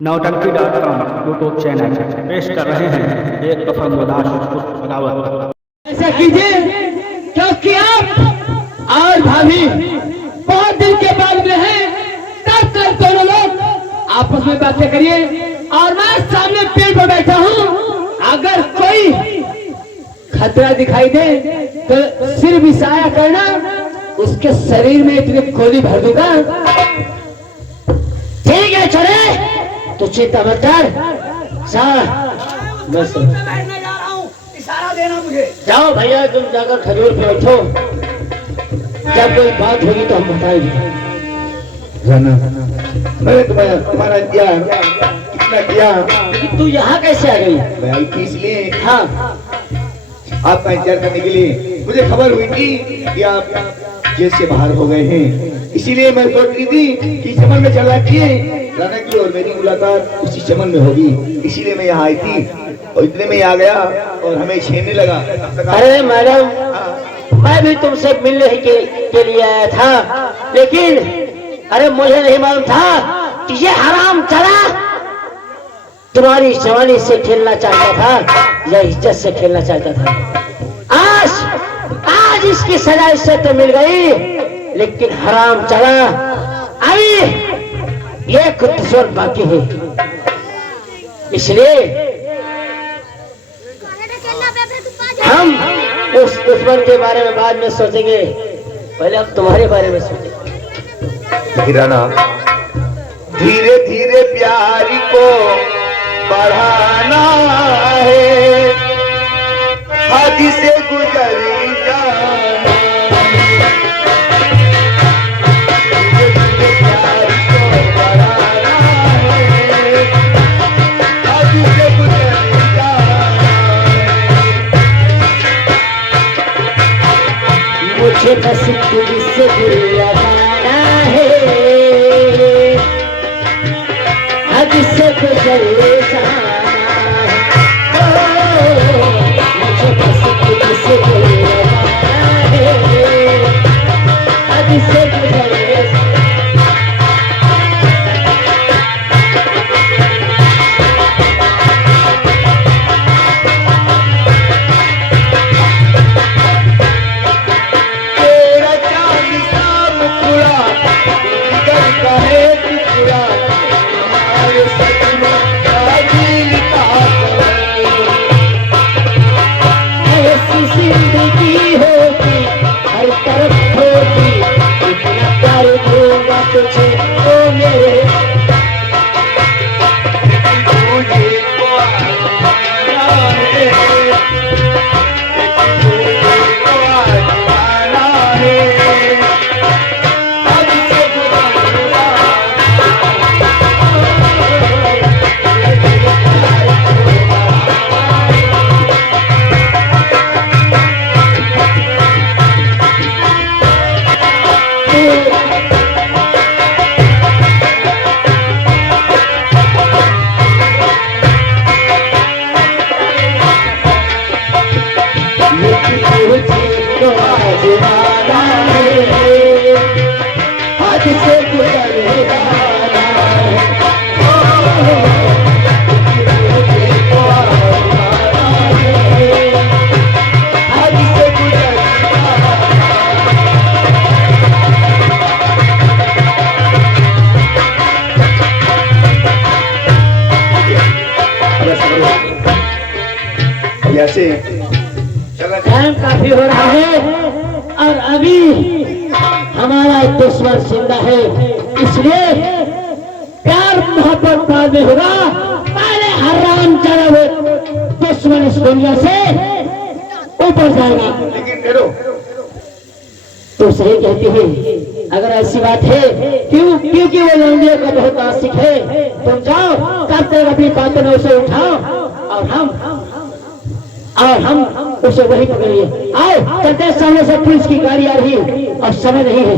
नौटंकी.com YouTube channel पेश कर रहे हैं एक कफन उदास बगावत। ऐसा कीजिए क्योंकि आप और भाभी बहुत दिन के बाद में हैं, तब तक दोनों लोग आपस में बातें करिए और मैं सामने पेड़ पर बैठा हूँ। अगर कोई खतरा दिखाई दे तो सिर विसाया करना, उसके शरीर में इतनी गोली भर दूंगा। ठीक है छोरे, तो चिंता मत कर। बस बैठने जा रहा हूँ, इशारा देना मुझे। जाओ भैया, तुम जाकर खजूर पे बैठो, जब कोई बात होगी तो हम बताएंगे। मैंने तुम्हारा इंतजार कितना किया, लेकिन तू यहाँ कैसे आ गई? मैं आई थी इसलिए, हाँ, आपका इंतजार करने के लिए। मुझे खबर हुई थी कि आप जेल से बाहर हो गए हैं, इसीलिए मैं सोच रही थी कि चमन में चला चाहिए, राना की और मेरी मुलाकात उसी चमन में होगी, इसीलिए मैं यहाँ आई थी। और इतने में आ गया और हमें छेड़ने लगा। अरे मैडम, मैं भी तुमसे मिलने के लिए आया था, लेकिन अरे मुझे नहीं मालूम था कि ये हराम चला तुम्हारी जवानी से खेलना चाहता था या इज्जत से खेलना चाहता था। आज इसकी सजा इससे तो मिल गई, लेकिन हराम चला अभी ये कुछ बाकी है। इसलिए हम उस दुश्मन के बारे में बाद में सोचेंगे, पहले हम तुम्हारे बारे में सोचेंगे। राना, धीरे धीरे प्यारी को बढ़ाना है, हद से गुजर जाना। धीरे धीरे प्यारी को बढ़ाना है, हद से गुजर जाना। मुझे बस तुझसे दूर लगाना है, हद से गुजर जाना है। मुझे बस तुझसे दूर लगाना है, हद से गुजर जाना। तेरा चांद सा मुखड़ा, जिगर का है टुकड़ा, हमारे सपनों का दिल का ऐसी जिंदगी होती हर तरफ होती, इतना प्यार दूंगा तुझे ओ मेरे। तुझे को आना है, तुझे को आना है, हद से गुजरना। हद से गुजर जाना है। हद से गुजरना। ऐसे चला टाइम काफी हो रहा है और अभी हमारा दुश्मन जिंदा है, इसलिए प्यार मोहब्बत बाद में होगा। पहले हराम चला हुए दुश्मन इस दुनिया से ऊपर जाएगा। लेकिन करो, तुम सही कहती है, अगर ऐसी बात है क्योंकि वो लौंडियों का बहुत आशिक है। तुम जाओ, तब तक अपनी बातों में उसे उठाओ और हम उसे वही पकड़िए। आओ चलते हैं, सामने से पुलिस की गाड़ी आ रही है और समय नहीं है।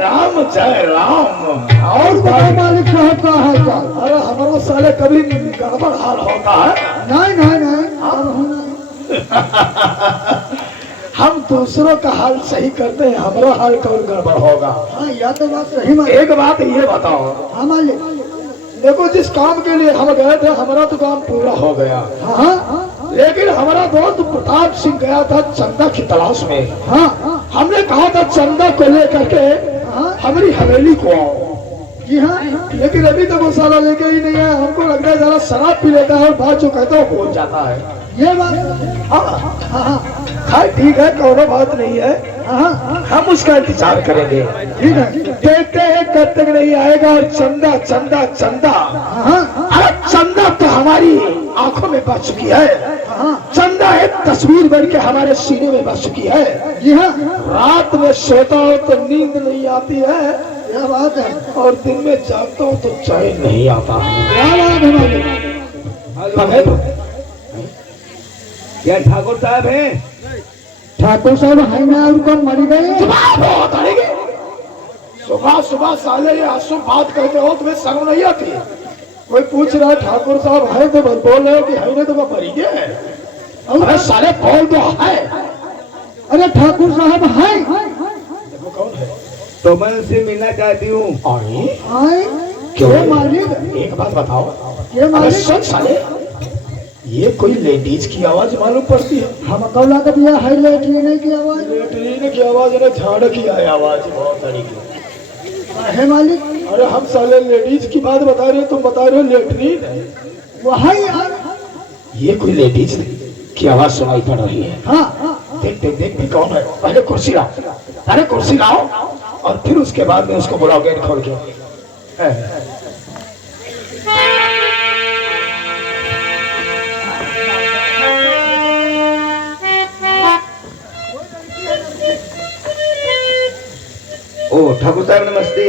राम जय राम। और बड़ा मालिक साहब का हाल चाल? अरे हमारा साले कभी गड़बड़ हाल होता है। नहीं नहीं नहीं, हम दूसरों का हाल सही करते हैं, हमारा हाल कौन गड़बड़ होगा। हाँ, यह तो बात सही मालिक। एक बात ये बताओ। हाँ मालिक। देखो, जिस काम के लिए हम गए थे हमारा तो काम पूरा हो गया। हाँ, लेकिन हमारा दोस्त प्रताप सिंह गया था चंदा की तलाश में। हाँ, हमने कहा था चंदा को लेकर के हमारी हवेली को आओ। जी हाँ, लेकिन अभी तक वो साला लेके ही नहीं है। हमको लगता है जरा शराब पी लेता है और बात जो कहता है भूल जाता है। ये बात हाँ, ठीक है, कोई बात नहीं है। हम उसका इंतजार करेंगे। ठीक है, देखते हैं कब तक नहीं आएगा। और चंदा चंदा चंदा, अरे चंदा तो हमारी आंखों में बस चुकी है। चंदा एक तस्वीर बन के हमारे सीने में बस चुकी है। जी हाँ, रात में सोता हो तो नींद नहीं आती है, यह बात है। और दिन में जागता हूँ तो चैन नहीं आता। क्या ठाकुर साहब हैं? ठाकुर साहब है ना, उनको मर गए। सुबह सुबह साले ये अशुभ बात कहते हो, तुम्हें शर्म नहीं आती? कोई पूछ रहा है ठाकुर साहब है तो बोल रहे हो कि है नहीं तो वो मरी गए। अरे साले बोल तो है। अरे ठाकुर साहब है। देखो कौन है? तो मैं उससे मिलना चाहती हूँ। क्यों मालिक? एक बात बताओ। ये मालिक सुन साले, ये कोई लेडीज की आवाज मालूम पड़ती है। हम कौला कर दिया है लेटरीन की आवाज। लेटरीन की आवाज है, झाड़ की आवाज बहुत तरीके है मालिक। अरे हम साले लेडीज की बात बता रहे हो, तुम बता रहे हो लेटरीन है। वहाँ ये कोई लेडीज की आवाज सुनाई पड़ रही है। हाँ, देख देख देख भी कौन है। पहले कुर्सी लाओ, अरे कुर्सी लाओ, और फिर उसके बाद में उसको बुलाओ गेट खोल के। ओ ठाकुर साहब नमस्ते।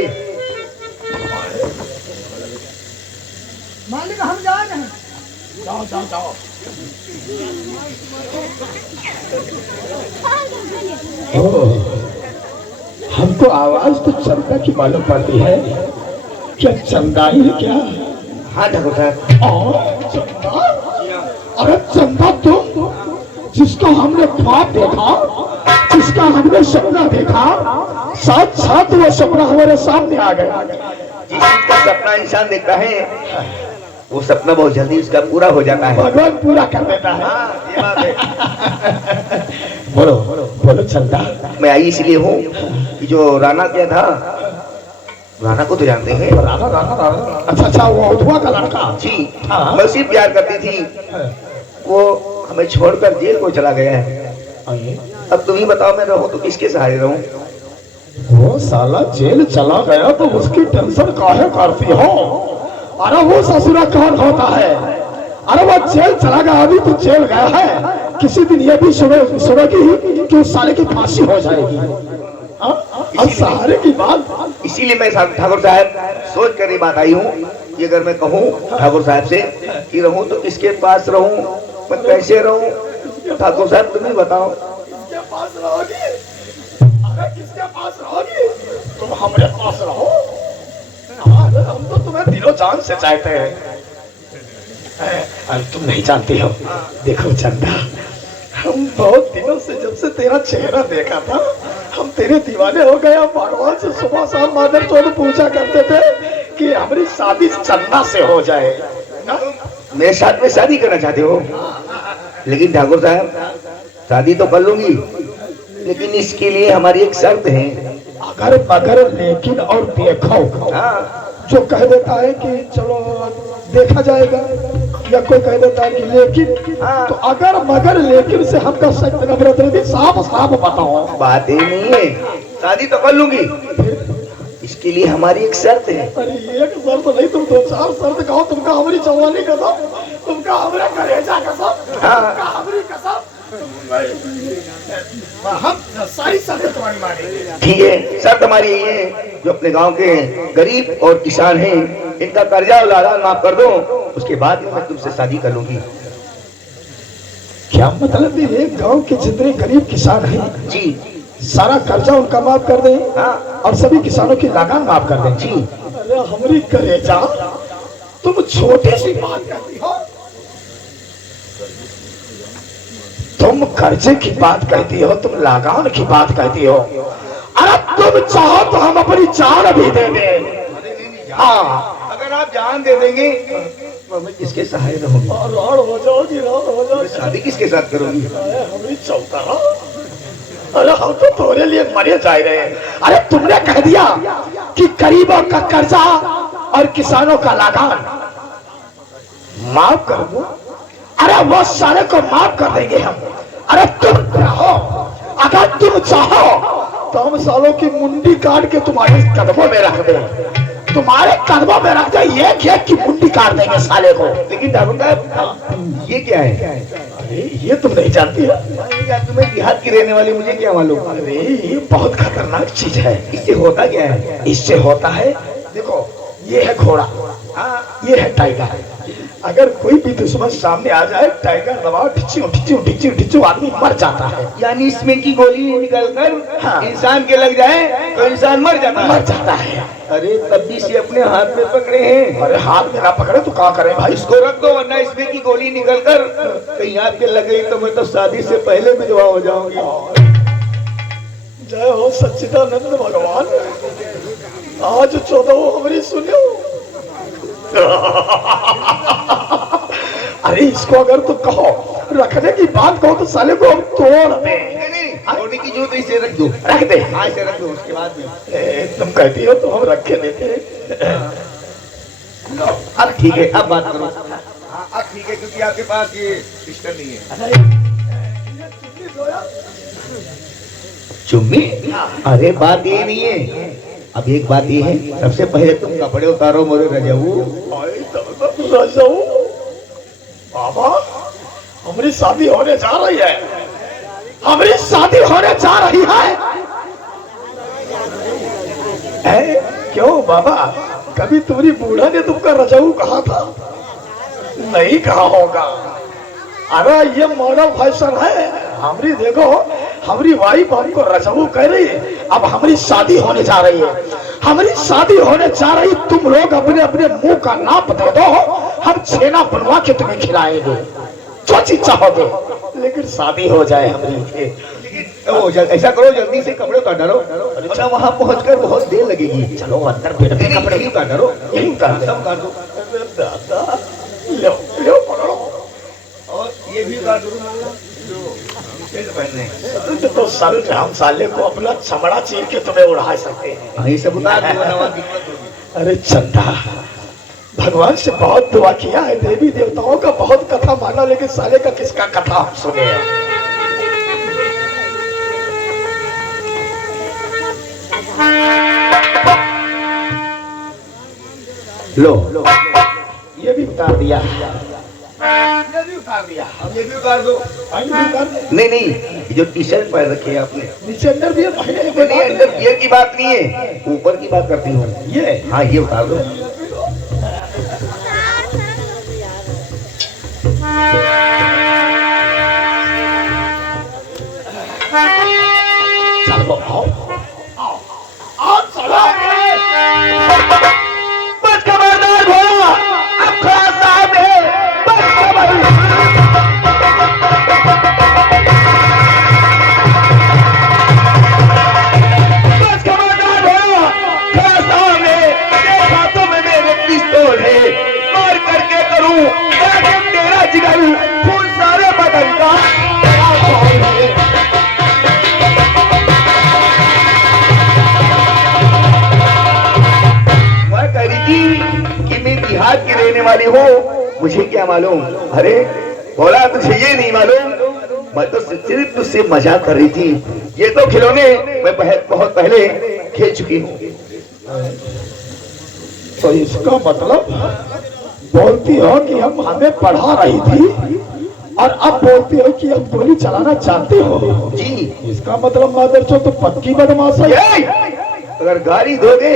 मालिक हम जा रहे हैं। जाओ जाओ जाओ। हमको आवाज तो चंदा की मालूम पड़ती है। क्या चंदा ही है क्या? हाँ ठाकुर साहब। चंदा? अरे चंदा तुम, जिसको हमने ख्वाब देखा, जिसका हमने सपना देखा, साथ साथ वो सपना हमारे सामने आ गया। जिस चीज का सपना इंसान देखता है वो सपना बहुत जल्दी उसका पूरा हो जाता है। भगवान पूरा कर देता है। हाँ, ये बात है। बोलो बोलो चंदा। मैं आई इसलिए हूँ कि जो राणा क्या था, राणा को तो जानते हैं। राणा राणा राणा, अच्छा अच्छा, वो उधवा का लड़का। जी हाँ, मैं उसी प्यार करती थी। वो हमें छोड़कर जेल को चला गया है। अब तुम ही बताओ, मैं रहूं तो किसके सहारे रहूं? वो साला जेल चला गया तो उसकी टेंशन काहे करती हो? अरे वो ससुरा कौन होता है? अरे वो जेल चला गया, अभी तो जेल गया है। किसी दिन ये भी सुनो कि उस साले की फांसी हो जाएगी। अब सहारे की बात। इसीलिए मैं ठाकुर साहब सोच कर ये बात आई हूँ कि अगर मैं कहूँ ठाकुर साहब से कि रहूं तो किसके पास रहूं, मैं कैसे रहूं? ठाकुर साहब तुम ही बताओ। किसके पास रहोगी? अरे किसके पास रहोगी? तुम हमारे पास रहो। हम तो तुम्हें दिलो जान से चाहते हैं। तुम नहीं जानती हो। देखो चंदा, हम बहुत दिनों से, जब से तेरा चेहरा देखा था, हम तेरे दीवाने हो गए। भगवान से सुबह शाम मादर चौथ पूछा करते थे कि हमारी शादी चंदा से हो जाए ना? मेरे साथ में शादी करना चाहते हो? लेकिन ठाकुर साहब शादी तो कर लूंगी, लेकिन इसके लिए हमारी एक शर्त है। अगर मगर लेकिन और देखो। हाँ, जो कह देता है कि चलो देखा जाएगा, या कोई कह देता है कि लेकिन, तो अगर मगर लेकिन से हमका नफरत नहीं, साफ साफ बताओ। बात ही नहीं है, शादी तो कर लूंगी, इसके लिए हमारी एक शर्त है। अरे एक शर्त नहीं, तुम दो चार शर्त कहो। तुमका हमारी जवानी कसम, तुमका हमारे कलेजा कसम, तुमका हमारी कसम, हम सारी शर्त तुम्हारी मानेंगे। ठीक है, शर्त हमारी ये है, जो अपने गांव के गरीब और किसान हैं, इनका कर्जा और लालान माफ कर दो, उसके बाद मैं तुमसे शादी कर लूंगी। क्या मतलब है? एक गांव के जितने गरीब किसान हैं जी, सारा कर्जा उनका माफ कर दें। हाँ, और सभी किसानों की लगान माफ कर दें। जी। अरे हमारी कलेजा, तुम छोटी सी बात करती हो। तो तुम कर्जे की बात कहती हो, तुम लगान की बात कहती हो। अरे तुम चाहो तो हम अपनी जान भी दे दें। हाँ, अगर आप जान दे देंगे तो मैं किसके सहाय रहूंगी? राड़ हो जाओगी, राड़ हो जाओगी। शादी किसके साथ करूंगी? हमारी चौतारा, अरे हम तो तुम्हारे लिए मरे जा रहे हैं। अरे तुमने कह दिया कि गरीबों का कर्जा और किसानों का लगान माफ कर दो। अरे वो सारे को माफ कर देंगे हम। अरे तुम चाहो, अगर तुम चाहो तो हम सालों की मुंडी काट के तुम्हारे कदमों में रख दे, तुम्हारे कदमों में रख दे, एक की मुंडी काट देंगे साले को। लेकिन ठाकुर साहब ये क्या है? अरे ये तुम नहीं जानती हो? तुम्हें देहात की रहने वाली, मुझे क्या मालूम? अरे ये बहुत खतरनाक चीज है। इससे होता क्या है? इससे होता है, देखो ये है घोड़ा, ये है टाइगर। अगर कोई भी दुश्मन सामने आ जाए, टाइगर दबाओ, ढिच्चू ढिच्चू ढिच्चू ढिच्चू, आदमी मर जाता है। यानी इसमें की गोली निकलकर हाँ। इंसान के लग जाए तो इंसान मर जाता मर है। जाता है। अरे तभी से अपने हाथ में पकड़े हैं। अरे हाथ में ना पकड़े तो क्या करें भाई? इसको रख दो, वरना इसमें की गोली निकलकर कहीं आपके लग गई तो मैं तो शादी से पहले विधवा हो जाऊंगी। जय हो सच्चिदानंद भगवान। आज 14 हमारी सुनियो। अरे इसको अगर तुम कहो रखने की बात कहो तो साले को हम तोड़ दें। छोड़ने की जरूरत इसे रख दो, रख दे। हाँ इसे रख दो, उसके बाद में तुम कहती हो तो हम रख के देते हैं। अब ठीक है, अब बात करो। हाँ अब ठीक है, क्योंकि आपके पास ये सिस्टम नहीं है। चुम्मी? अरे बात ये नहीं है। अब एक बात ये है, सबसे पहले तुम कपड़े उतारो मोरे रजाऊ। रजाऊ बाबा, हमारी शादी होने जा रही है, हमारी शादी होने जा रही है। क्यों बाबा, कभी तुम्हारी बूढ़ा ने तुमका रजाऊ कहा था? नहीं कहा होगा। अरे ये मॉडल फैशन है। हमारी देखो, हमारी वाइफ हमको रजाऊ कह रही है। अब हमारी शादी होने जा रही है, हमारी शादी होने जा रही। तुम लोग अपने अपने मुंह का नाप दे दो, हम छेना बनवा के तुम्हें खिलाएंगे जो चीज चाहोगे, लेकिन शादी हो जाए हमारी। ऐसा करो, जल्दी से कपड़े उतार डालो, वरना वहाँ पहुँचकर बहुत देर लगेगी। चलो अंदर बैठ के कपड़े उतार डालो, यही उतार सब उतार दो। दादा लो लो पकड़ो। और ये भी उतार दो, पहनने तो सर हम साले को अपना चमड़ा चीर के तुम्हें उड़ा सकते हैं। ये सब उतार दो, वरना वहाँ दिक्कत होगी। अरे चंदा, भगवान से बहुत दुआ किया है, देवी देवताओं का बहुत कथा माना, लेकिन साले का किसका कथा हम सुने हैं? लो ये भी उतार दिया, ये भी उतार दिया, अब ये भी उतार दो। उतार दे। नहीं नहीं, ये जो टी शर्ट पहन रखी है आपने, नीचे अंदर भी है, नहीं अंदर ये की बात नहीं है, ऊपर की बात करती हूँ। ये हाँ ये उतार दो। चलो आओ आओ आओ, चलो बच खबरदार घोड़ा, अब खड़ा साहब है, बच खबरदार। बच खबरदार घोड़ा, खड़ा साहब है, तेरे हाथों में मेरे पिस्तौल है, मार करके करूं ताकि तेरा जिगर खून सारे बदन का कि मैं बिहार की रहने वाली हूँ, मुझे क्या मालूम? अरे बोला तुझे ये नहीं मालूम? मैं तो सिर्फ तुझसे मजाक कर रही थी। ये तो खिलौने मैं बहुत पहले खेल चुकी हूँ। तो इसका मतलब बोलती हो कि हम हमें पढ़ा रही थी और अब बोलती हो कि हम गोली चलाना चाहते हो? जी इसका मतलब मादरचो तो पक्की बदमाश है। ये, अगर गाली दोगे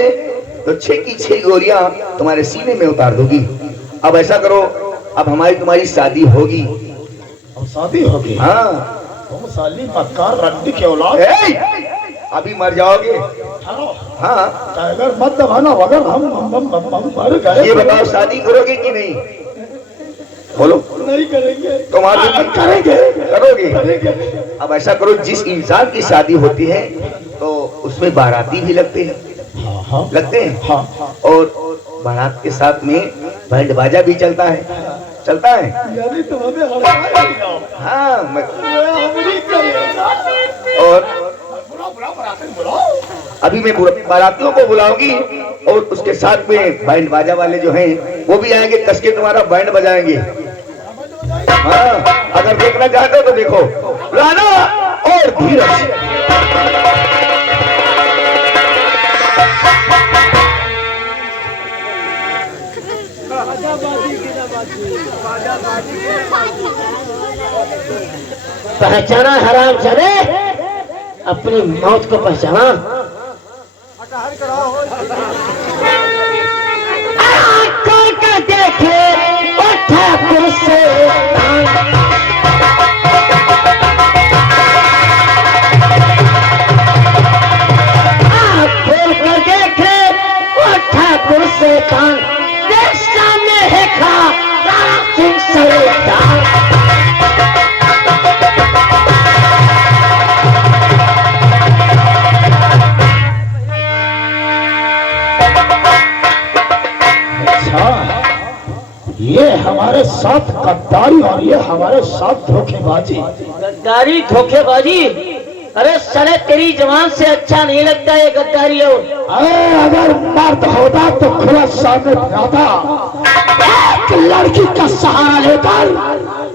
तो 6 की 6 गोलियां तुम्हारे सीने में उतार दूंगी। अब ऐसा करो, अब हमारी तुम्हारी शादी होगी। अब शादी होगी? हाँ तुम साली मक्कार रंडी के औलाद, अभी मर जाओगे। हाँ टाइगर मत दबाना, अगर हम मर गए। ये बताओ शादी करोगे कि नहीं? बोलो। नहीं करेंगे। तुम्हारे लिए करेंगे करोगे। अब ऐसा करो, जिस इंसान की शादी होती है तो उसमें बाराती भी लगते हैं, लगते हैं। और बारात के साथ में बैंड बाजा भी चलता है, चलता है। यानी तुम हमें हड़काएगा। हाँ हमरी करेगा। और बुलाओ। अभी मैं बारातियों को बुलाऊंगी और उसके साथ में बैंड बाजा वाले जो हैं वो भी आएंगे, कस के तुम्हारा बैंड बजाएंगे। हाँ, अगर देखना चाहते हो तो देखो। राणा और धीरज। पहचाना हराम जाने, अपनी मौत को पहचाना। खोल कर देखे वो ठाकुर से खोल कर देखे वो ठाकुर से कान, देख सामने है खा राणा सिंह सरदार। ये हमारे साथ गद्दारी और ये हमारे साथ धोखेबाजी। गद्दारी धोखेबाजी? अरे साले तेरी जवान से अच्छा नहीं लगता ये गद्दारी। और अरे अगर मर्द होता तो खुला सामने आता, एक लड़की का सहारा लेकर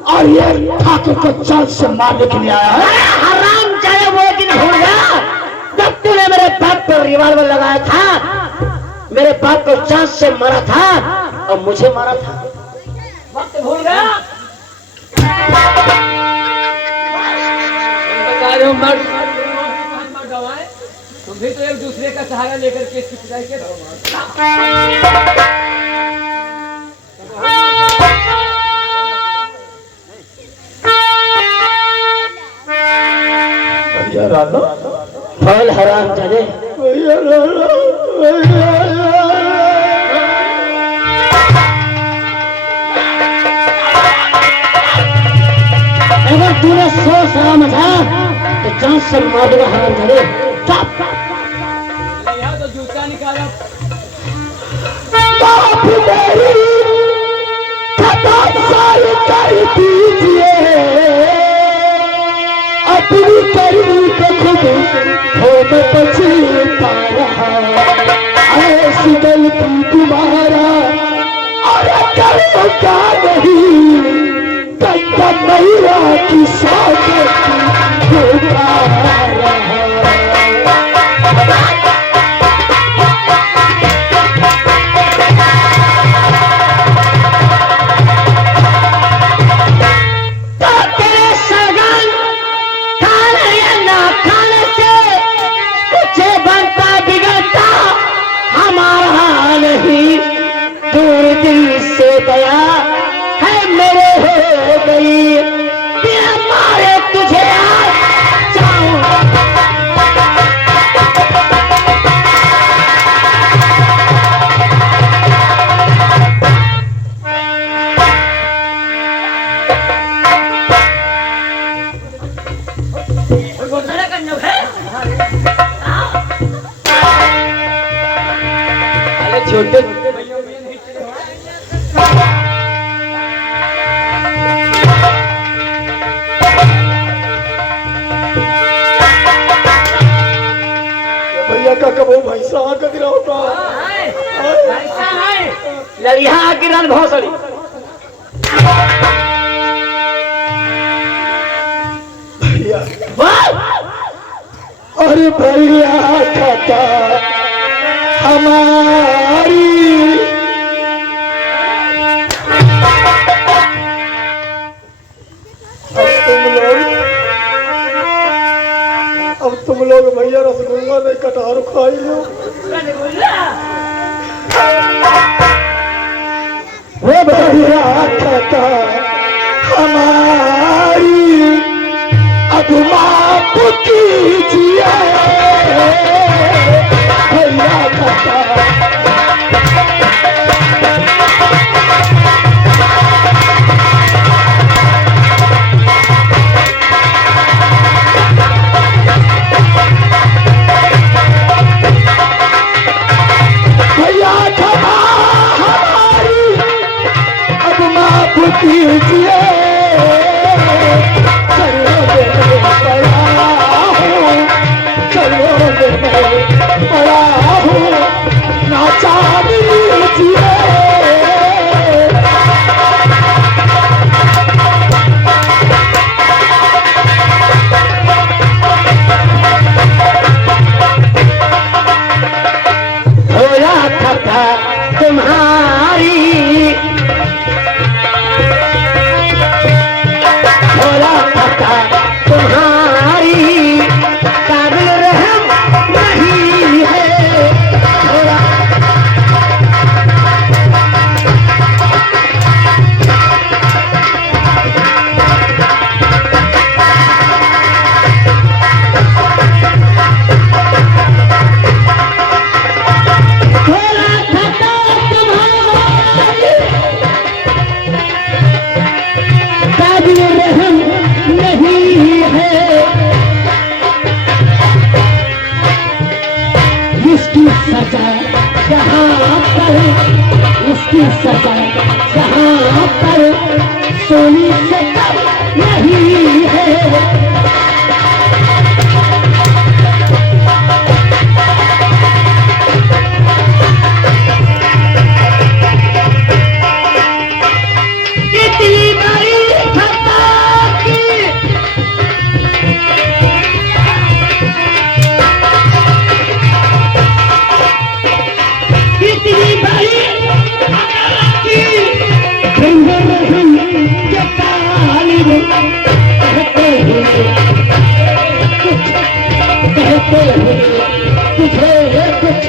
और ये ठाकुर को जान से मारने के लिए आया है। हराम चाहे वो दिन भूल गया जब तूने मेरे बाप पर रिवॉल्वर लगाया था, मेरे बाप को चांस से मारा था और मुझे मारा था। वक्त भूल गया? तुम भी तो एक दूसरे का सहारा लेकर के इसकी पिटाई के भैया राणा, फल हराम जाने। भैया राणा, अगर तूने सोच समझा तो चांस से मार दूंगा हराम जाने। यहाँ तो जूता निकाला। बाप मेरी खता साल कर दीजिए, अपनी करनी पे खुद हो मैं पछता रहा। ऐसी गलती तुम्हारा और करो का नहीं, कंधा मैया की सादत धोखा रहा। दया है मेरे हो गई, बिना मारे तुझे आज जाऊं। अरे छोटे भैया का कबो भैंसा आकर गिरा होता। लड़िया गिरन भौसड़ी। भैया, अरे भैया खाता हमारी, अब तुम लोग भैया रसगुल्ला नहीं कटहर खाई लो। वो भैया खाता हमारी, अब माफ कीजिए भैया खाता। कीजिए चलो मैं बड़ा हूँ, चलो मैं बड़ा हूँ, नाचार लीजिए। होला कथा तुम्हारी, होला कथा तुम्हारी, काबिल रहम नहीं है। होला होला कथा तुम्हारी, काबिल रहम नहीं है। इसकी सजा जहाँ पर, इसकी सजा जहाँ पर सोनी से कम नहीं है। इतनी बड़ी खता की इतनी बड़ी खता की रंग रंग के तालिब कहते हुए तुझे कुछ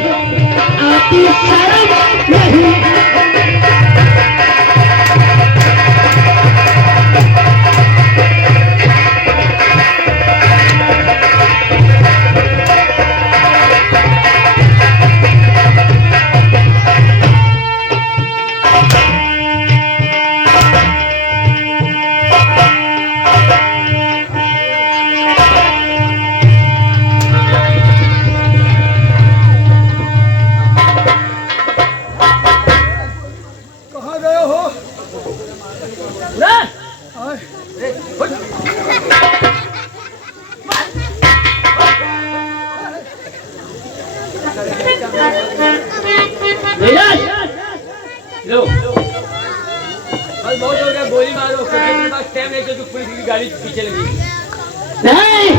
आती शर्म नहीं। कहाँ गए हो? लो बस बहुत हो गया, गोली मारो, क्योंकि पास टाइम नहीं तो पुलिस की गाड़ी पीछे लगी। नहीं,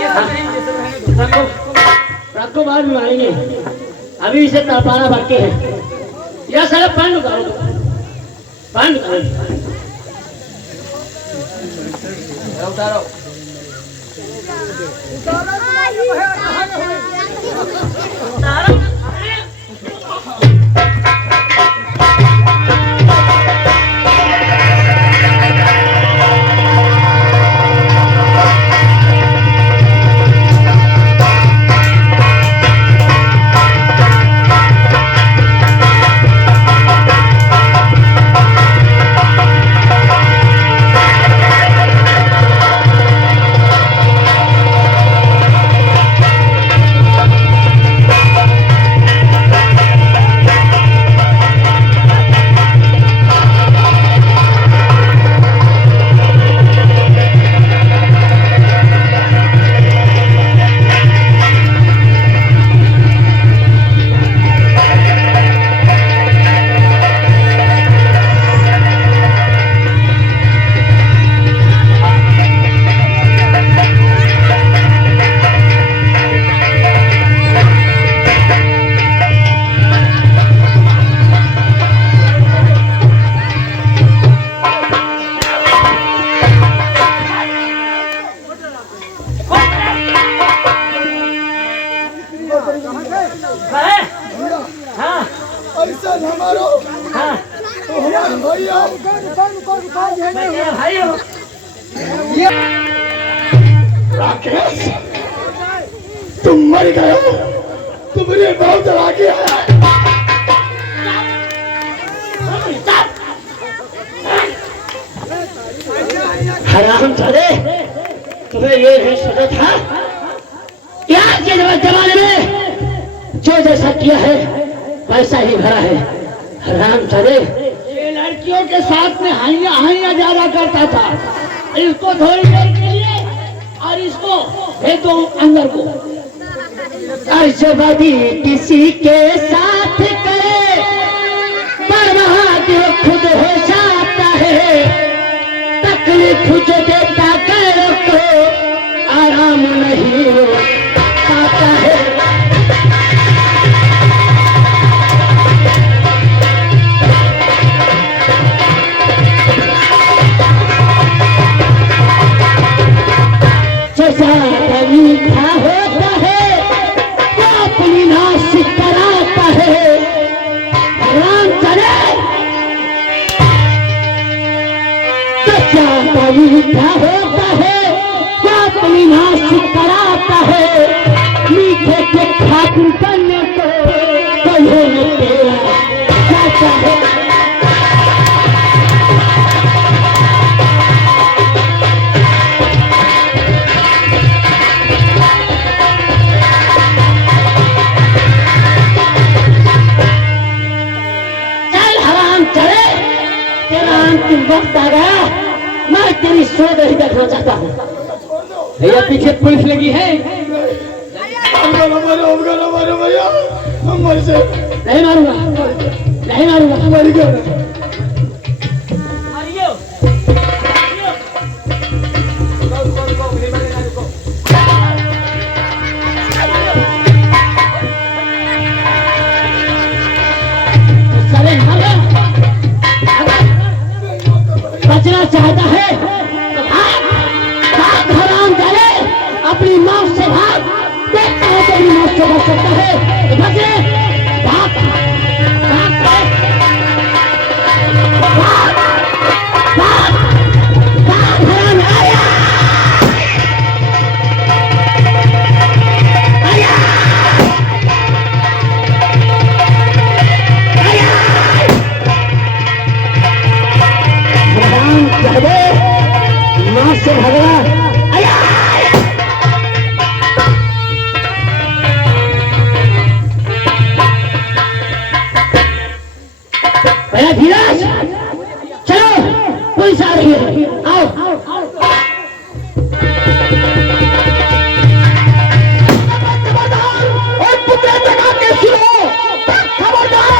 ये सब रखो बाद में मारेंगे, अभी इसे तड़पाना बाकी है। या सारा पानी उतारो, पानी उतारो। उतारो ऐसा न मारो तो हमारे भाई आओ। राकेश तुम मर गए हो, तुम्हारे बहुत आगे है। हराम जादे, तुम्हें ये नहीं सोचा था कि आज के जमाने में जो जैसा किया है वैसा ही भरा है। हराम जादे, लड़कियों के साथ में हाइया हाइया ज्यादा करता था। इसको थोड़ी देर के लिए और इसको भेज दो अंदर को। अर्शवदी किसी के साथ करे परवाह जो खुद हो जाता है, तकलीफ जो देता करो को आराम नहीं हो पाता है। ज्यादा मीठा होता है वो अपनी नासिक कराता है। राम करे तो ज्यादा मीठा होता है वो अपनी नासिक कराता है। मीठे के खातिर करने को कोई तेरा चाहता है। वक्त आ गया, मैं तेरी सोच ही देखना चाहता हूँ। भैया पीछे पुलिस लगी है। नहीं मारूंगा, नहीं मारूंगा। बचना चाहता है तो भाग हराम जाने, अपनी मौत से भाग। देखता है तेरी मौत से बच सकता है तो बचे। भाग भाग भाग भाग भाग हराम आया आया मां से भगवा भैया धीरज, चलो पुलिस आ रही है, आओ। और पुतले जगा के सुनो, खबरदार।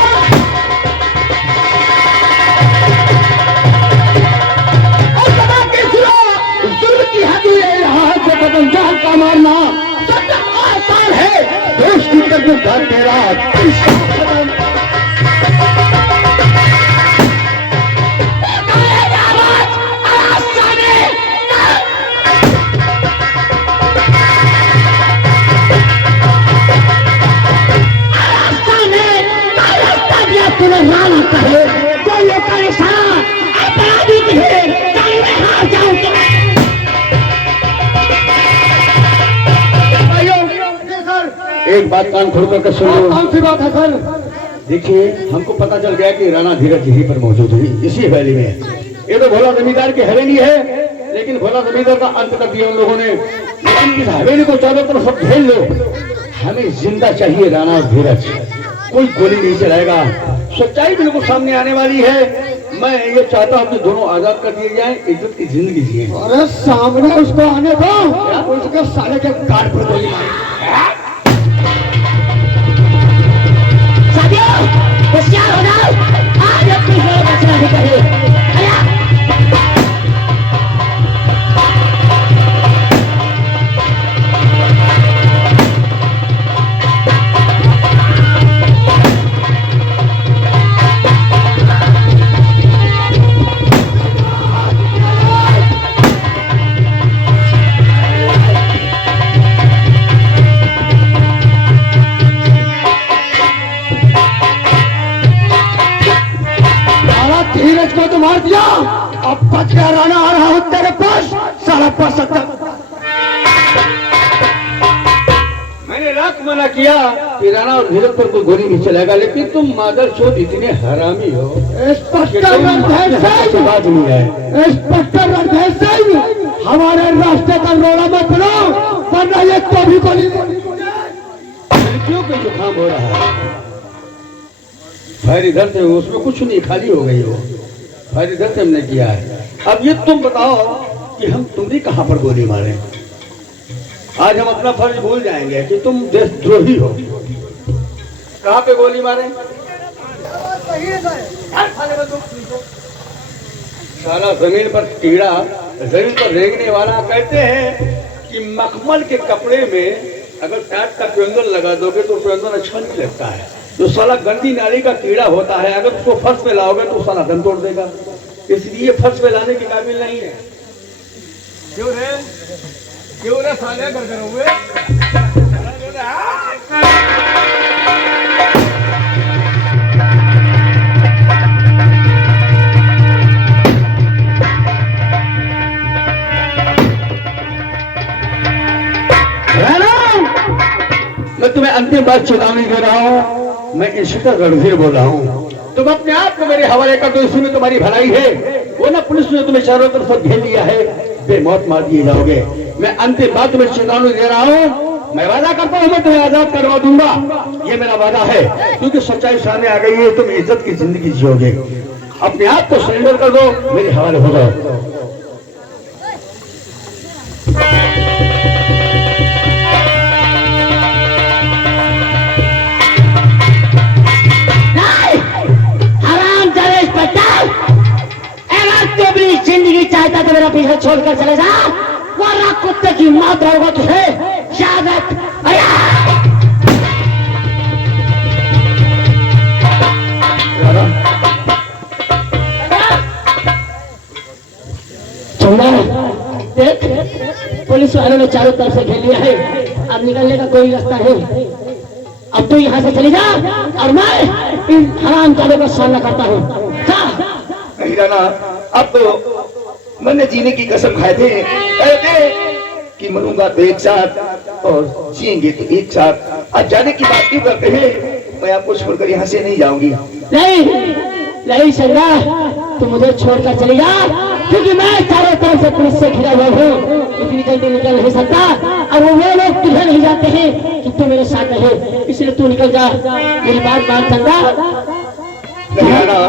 बदल का मारना सबसे आसान है। दोष की तरफ घर तेरा तुम्हें राना कहे तो ये परेशान अपराधी है। हार जाऊंगा। एक बात कान खोल करके सुन लो। कौन सी बात है सर? देखिए, हमको पता चल गया कि राणा धीरज यहीं पर मौजूद हुई, इसी वैली में। ये तो भोला जमींदार की हवेली है, लेकिन भोला जमींदार का अंत कर दिया उन लोगों ने। लेकिन इस हवेली को चारों तरफ सब घेर लो। हमें जिंदा चाहिए राणा और धीरज। कोई गोली नहीं चलाएगा। सच्चाई बिल्कुल सामने आने वाली है। मैं ये चाहता हूँ कि दोनों आजाद कर दिए जाएं, इज्जत की जिंदगी जिए। अरे सामने उसको आने दो, उसके साले के गाड़ पर गोली मारो। होशियार हो जाओ, आज अपनी जगह बचना भी करिए। धीरज को तो मार दिया, अब बच गया राणा आ रहा हूं तेरे पास, साला पा सकता। मैंने लाख मना किया कि राणा और धीरज पर कोई गोली नहीं चलेगा, लेकिन तुम मादर चोद इतने हरामी हो। इंस्पेक्टर रणधीर सिंह, हमारे रास्ते का रोड़ा मत बनाओ, वरना ये तो भी गोली। लड़कियों को जुकाम हो रहा है। फायर इधर से उसमें कुछ नहीं, खाली हो गई हो। फर्ज इधर से हमने किया है। अब ये तुम बताओ कि हम तुमने कहाँ पर गोली मारे? आज हम अपना फर्ज भूल जाएंगे कि तुम देशद्रोही हो। कहाँ पे गोली मारे? साला जमीन पर कीड़ा, जमीन पर रेंगने वाला। कहते हैं कि मखमल के कपड़े में अगर टाट का पेंदल लगा दोगे तो पेंदल अच्छा नहीं लगता है। जो साला गंदी नाली का कीड़ा होता है, अगर उसको फर्श पे लाओगे तो साला दम तोड़ देगा। इसलिए फर्श पे लाने के काबिल नहीं है। क्यों रे साले कर हुए? मैं तुम्हें अंतिम बार चेतावनी दे रहा हूँ। मैं इंस्पेक्टर रणधीर बोल रहा हूँ। तुम अपने आप को मेरे हवाले कर दो, इसमें तुम्हारी भलाई है। वो ना पुलिस ने तुम्हें चारों तरफ से घेर लिया है, बेमौत मार दिए जाओगे। मैं अंतिम बार तुम्हें चेतावनी दे रहा हूँ। मैं वादा करता हूँ मैं तुम्हें आजाद करवा दूंगा, ये मेरा वादा है। क्योंकि सच्चाई सामने आ गई है, तुम इज्जत की जिंदगी जियोगे। अपने आप को सरेंडर कर दो, मेरे हवाले हो जाओ। जिंदगी चाहता तो मेरा पीछे छोड़कर चले जा, वरना कुत्ते की मौत होगा तुझे। याद रख। चंदा देख, पुलिस वालों ने चारों तरफ से घेर लिया है, अब निकलने का कोई रास्ता नहीं। अब तू यहाँ से चली जा और मैं इन हराम जादों का सामना करता हूँ। नहीं राना, अब तो मैंने जीने की कसम खाए थे, कहे थे कि मरूंगा तो एक साथ और जिएंगे तो एक साथ। आज जाने की बात क्यों करते हैं? मैं आपको छोड़कर यहाँ से नहीं जाऊंगी। नहीं नहीं संगा, तू मुझे छोड़कर चली जा, क्योंकि मैं चारों तरफ से पुलिस से घिरा हुआ हूँ। इतनी जल्दी निकल नहीं सकता, और वो लोग तुझे नहीं जानते हैं कि तू मेरे साथ है, इसलिए तू निकल जा। मेरी बात मान संगा। नहीं राना,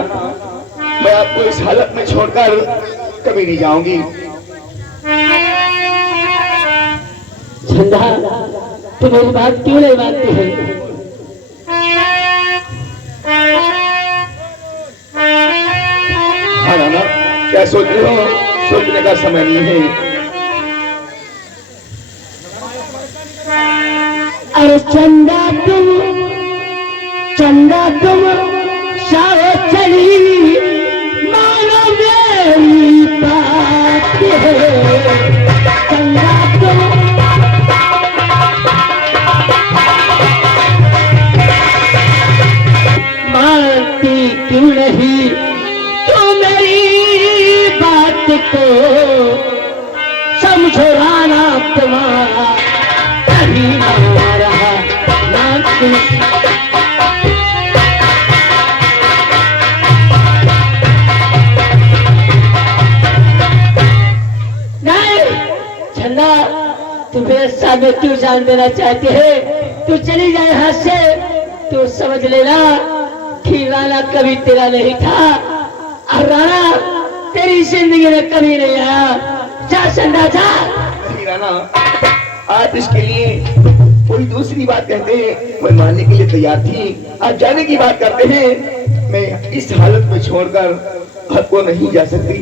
मैं आपको इस हालत में छोड़कर कभी नहीं जाऊंगी। झंडा, तू मेरी बात क्यों नहीं मानती है? हाँ राना, क्या सोच रहे हो? सोचने का समय नहीं है। अरे चंदा तुम शाये चली, मानो मेरी बात है। चंदा तुम मानती क्यों नहीं तू मेरी बात को? समझो राना तुम्हारा कभी ना रहा ना कुछ। तुम्हें सामने क्यों जान देना चाहते हैं? तू चली जाए यहाँ से, तू समझ लेना कि राणा कभी तेरा नहीं था, और राणा तेरी जिंदगी में कभी नहीं आया। जा संडा जा। नहीं राना, आप इसके लिए कोई दूसरी बात कहते हैं, मैं मानने के लिए तैयार थी। आप जाने की बात करते हैं, मैं इस हालत में छोड़कर आपको नहीं जा सकती।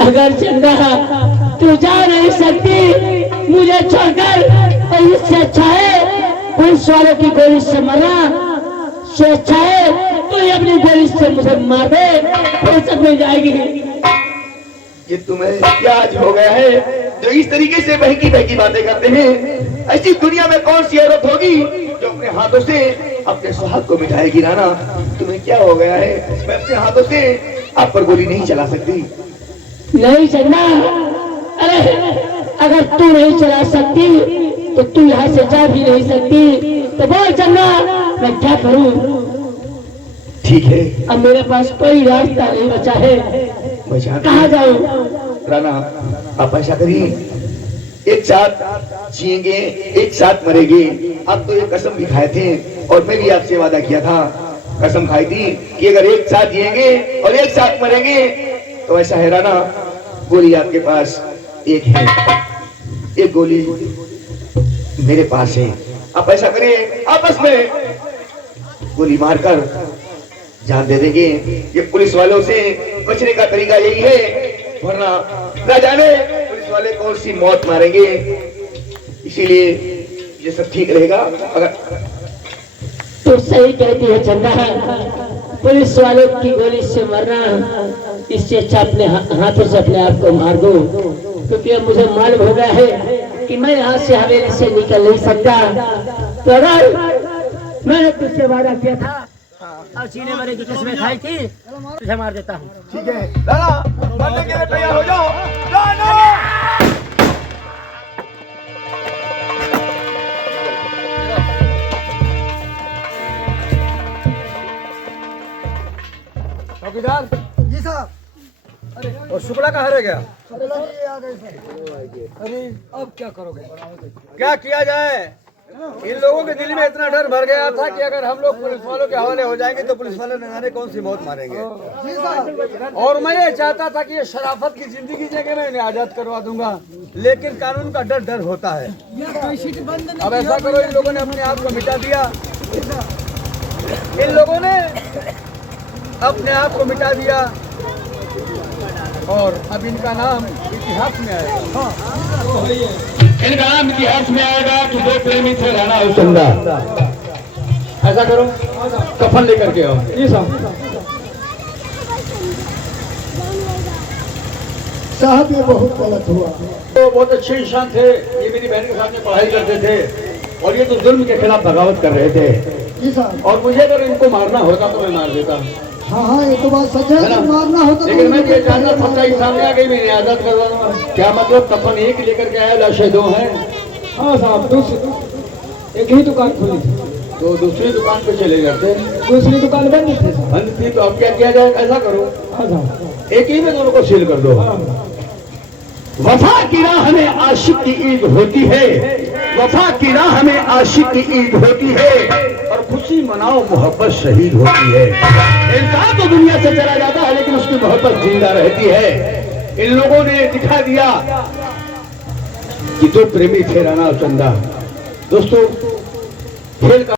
अगर चंदा तू जा नहीं सकती मुझे छोड़कर, तो इससे अच्छा है पुलिस वालों की गोली से मरना। से अच्छा है तू अपनी गोली से मुझे मार दे, फुर्सत मिल जाएगी। ये तुम्हें क्या आज हो गया है जो इस तरीके से बहकी बहकी बातें करते हैं? ऐसी दुनिया में कौन सी औरत होगी जो अपने हाथों से अपने सुहाग को मिटाएगी? राना, तुम्हें क्या हो गया है? मैं अपने हाथों से आप पर गोली नहीं चला सकती। नहीं चंदा, अरे अगर तू नहीं चला सकती तो तू यहाँ से जा भी नहीं सकती। तो बोल चंदा, मैं क्या करूँ? ठीक है, अब मेरे पास कोई रास्ता नहीं बचा है, कहाँ जाऊँ? राना, आप ऐसा करिए, एक साथ जिएंगे एक साथ मरेंगे। आप तो ये कसम भी खाए थे और मैं भी आपसे वादा किया था कसम खाई थी कि अगर एक साथ जिएंगे और एक साथ मरेंगे तो ऐसा है राणा, गोली आपके पास एक है, एक गोली मेरे पास है। आप ऐसा करिए, आपस में गोली मारकर जान दे देंगे। ये पुलिस वालों से बचने का तरीका यही है, वरना न जाने पुलिस वाले कौन सी मौत मारेंगे। इसीलिए ये सब ठीक रहेगा। अगर तो सही कहती है चंदा, पुलिस वालों की गोली से मरना इससे अच्छा अपने हाथों से अपने आप को मार दो, क्योंकि अब मुझे मालूम हो गया है कि मैं यहाँ से हवेली से निकल नहीं सकता। तो अगर मैंने तुझसे वादा किया था और सीने मरे की कसमें खाई थी, तुझे मार देता हूँ। ठीक है राणा, मरने के लिए तैयार हो जाओ। राणा चौकीदार जी साहब। और शुक्ला कहाँ रह गया? शुक्ला जी आ गए साहब। अरे अब क्या करोगे? क्या किया जाए? इन लोगों के दिल में इतना डर भर गया था कि अगर हम लोग पुलिस वालों के हवाले हो जाएंगे तो पुलिस वाले न जाने कौन सी मौत मारेंगे। जी साहब। और मैं ये चाहता था कि ये शराफत की जिंदगी जगह मैं इन्हें आजाद करवा दूंगा, लेकिन कानून का डर डर होता है। अब ऐसा करो, इन लोगों ने अपने आप को मिटा दिया, इन लोगों ने अपने आप को मिटा दिया और अब इनका नाम इतिहास में आएगा। इनका नाम इतिहास में आएगा कि दो प्रेमी थे राणा और चंदा। ऐसा करो, कफन लेकर के आओ। जी साहब। साहब ये बहुत गलत हुआ। तो बहुत अच्छे इंसान थे, ये मेरी बहन के सामने पढ़ाई करते थे और ये तो जुल्म के खिलाफ बगावत कर रहे थे। जी साहब। और मुझे अगर इनको मारना होता तो मैं मार देता। हाँ हाँ, ये तो बात सच है। है ना? तो मारना होता तो लेकिन मैं ये जानना सच्चाई सामने आ गई, मैंने आजाद करवा दूंगा। क्या मतलब कफन एक लेकर के आया, लाशें दो हैं? हाँ साहब, दूसरी एक ही दुकान खुली थी, तो दूसरी दुकान पे चले जाते। दूसरी दुकान बंद थी साहब। बंद थी तो अब क्या किया जाए? ऐसा करो, हाँ साहब। एक ही में दोनों को सील कर दो। वफा की राह में आशिक की ईद होती है, वफा की राह में आशिक की ईद होती है और खुशी मनाओ मोहब्बत शहीद होती है। इंसान तो दुनिया से चला जाता है लेकिन उसकी मोहब्बत जिंदा रहती है। इन लोगों ने दिखा दिया कि दो प्रेमी थे राणा और चंदा। दोस्तों, खेल का